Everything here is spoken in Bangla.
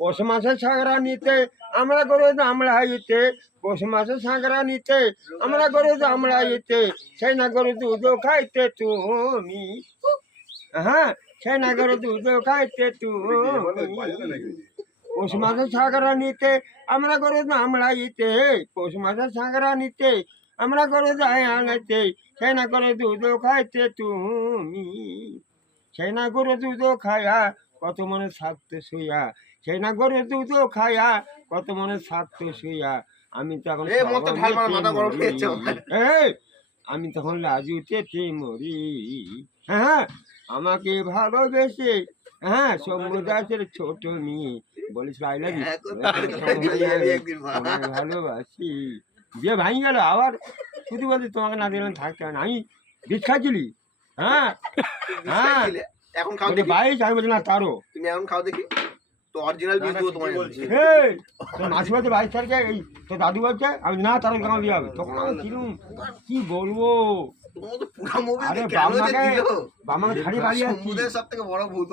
পৌষ মাসের সংক্রান্তিতে আমরা গরু আমড়াইতে, পৌষ মাসের সংক্রান্তিতে আমরা গরু আমড়াইতে, সেই না গরু দুধ খাইতে তুমি, হ্যাঁ সেই না গরু দুধ খাইতে তুমি। পৌষ মাসের সংক্রান্তিতে আমরা গরু আমড়াইতে, পৌষ মাসের সংক্রান্তিতে আমরা গরু যাই আনাইতে, সেই না গরু দুধ খাইতে তুমি, সেই না গরু দুধ খায়া কত মনে থাকতে শুইয়া, সেই না গরু দুধ খায়া কত মনে থাকতে শুইয়া। আমি তখন আমি তখন লাজুতে মরি, হ্যাঁ আমাকে ভালোবেসে, হ্যাঁ শম্ভু দাসের ছোট মেয়ে বলিস আই লাভ ইউ, ভালোবাসি। দিয়ে ভাঙি গেল আবার শুধু বলছি তোমাকে না দিলাম থাকতে হবে না। আমি বিষ খাচ্ছিলি, হ্যাঁ হ্যাঁ এখন খাও বলি দেখি, বাইশ, আমি বলছি না তারও। তুমি এখন খাও দেখি তো অরিজিনাল বীজ দেবো তোমায় বলছি। এই তোর মাসি বলছে 22 তারিখে, এই তোর দাদু বলছে, আমি না তারও কেমন দিয়ে হবে, তখন আমি কিরম কি বলবো। তোমার তো পুরো মুভি আরে কেন যে বাবা দিল বাবা ছাড়ি বাড়ি আসছি। সমুদ্রের সব থেকে বড় ভুল